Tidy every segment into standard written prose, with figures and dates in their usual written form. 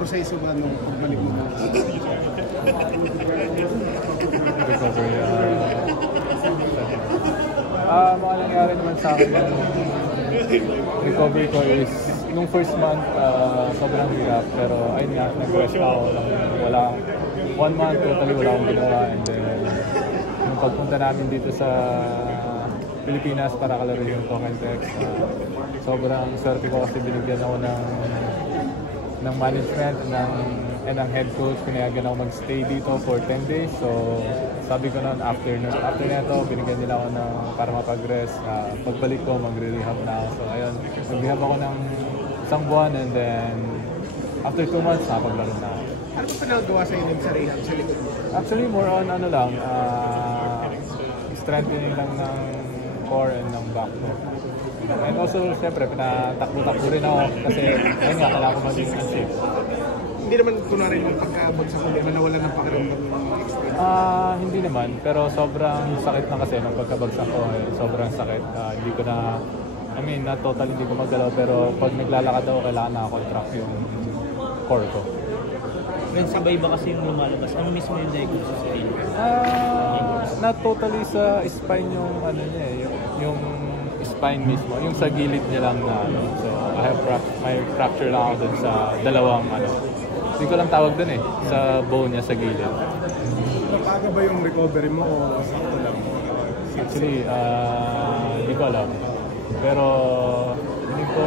proseso ba nung pagbalik mo? Recovery. Mga nangyari naman sa akin yung recovery ko is nung first month sobrang hirap, pero ayun nga, nag-rest ako lang wala 1 month totally wala akong ginawa, and then yung pagpunta namin dito sa Pilipinas para kalaro yung Token Tex, sobrang swerte ko kasi binigyan ako ng management and ng head coach, pinayagan ako mag-stay dito for 10 days. So sabi ko noon, after neto, binigyan nila ako ng para mapag-rest. Pagbalik ko, magre-rehab na ako. So ayun, nag-rehab ako ng isang buwan, and then after 2 months, napaglaro na ako. Ano ba pinagawa sa'yo sa rehab sa likod mo? Actually, more on ano lang, strengthening lang ng core and ng back ko. And also, syempre, pinatakbo-takbo rin ako kasi ayun nga, kailangan ko maging in shape. Hindi naman kunwari yung pagkaabot sa kundi, nawala ng pakiramdam ng extra? Hindi naman, pero sobrang sakit na kasi nung pagkabagsak ko. Sobrang sakit. Hindi ko na, I mean, not totally hindi ko magalaw, pero pag naglalakad ako, kailangan na-contract yung core ko. When sabay ba kasi yung lumalabas? Ano mismo yung diagnosis sa inyo? Not totally sa spine yung ano niya eh, yung spine mismo, yung sa gilid niya lang na ano. So I have may fracture lang ako dun sa dalawang ano. Hindi ko lang tawag dun eh, sa bone niya sa gilid. Napaga ba yung recovery mo o sakto lang? Actually, hindi ko alam. Pero hindi ko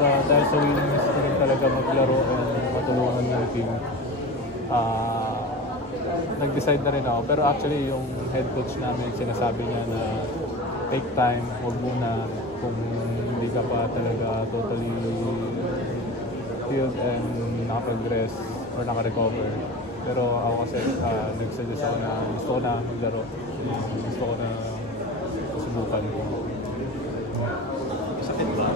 dahil sa willingness ko rin talaga maglaro and matulungan yung team. Nag-decide na rin ako. Pero actually, yung head coach namin, sinasabi niya na take time, huwag muna kung hindi ka pa talaga totally healed and nakapag-rest or naka-recover. Pero ako kasi nag-suggest ako na gusto ko na maglaro. Gusto ko na subukan ko. Sakit ba?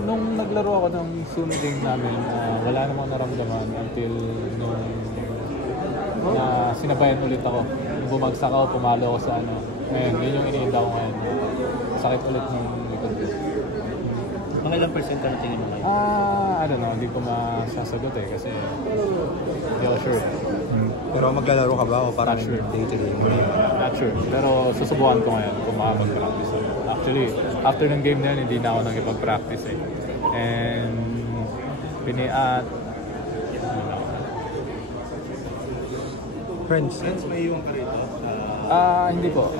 Nung naglaro ako ng sunod game namin, wala namang naramdaman until nung sinabayan ulit ako. Bumagsak ako, pumalo ako sa ano. Ngayon, yun yung iniinda ko ngayon. Sakit ulit ng likod ko. Mga ilang percent ka na tingin mo ngayon? I don't know, hindi ko masasagot eh kasi hindi ako sure. Pero maglalaro ka ba o parang sure. day-to-day mo na yun? Not sure, pero susubukan ko ngayon kung makapag-practice. Actually, after ng game na yun, hindi na ako nagipag-practice eh. And Friends, may iwan ka rito? hindi po.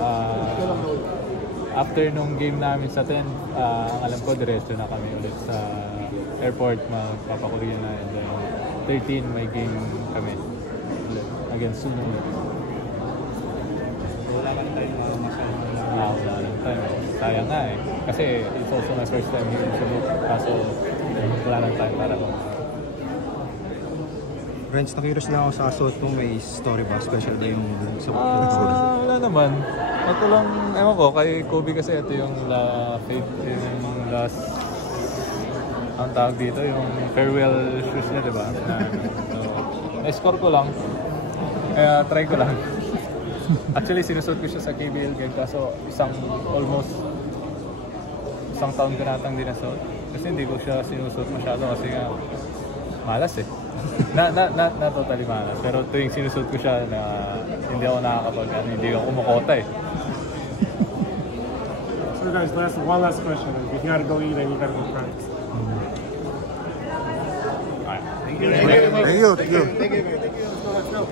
After nung game namin sa 10, ang alam ko, diretso na kami ulit sa airport, magpapakulian na. And then 13, may game kami ulit against Sumo. Wala ka na tayo masyadong Wala lang time. Sayang nga eh. Kasi it's also my first time here in Cebu. Kaso wala lang time para ko. friends, nakiros na ako sa suot mo. May story ba? Special ba yung sa Wala naman. Ito lang, ewan ko, kay Kobe kasi ito yung last, ang tawag dito, yung farewell shoes niya, diba? Na-score ko lang. Kaya try ko lang. Actually, sinusot ko siya sa KBL game, kaso almost isang taon ko natang dinasot. Kasi hindi ko siya sinusot masyado kasi nga malas eh. Not totally malas. Pero tuwing sinusot ko siya na hindi ako hindi ako kumukota eh. So guys, one last question. If you gotta go eat and you gotta go practice. Thank you. Thank you. Let's go.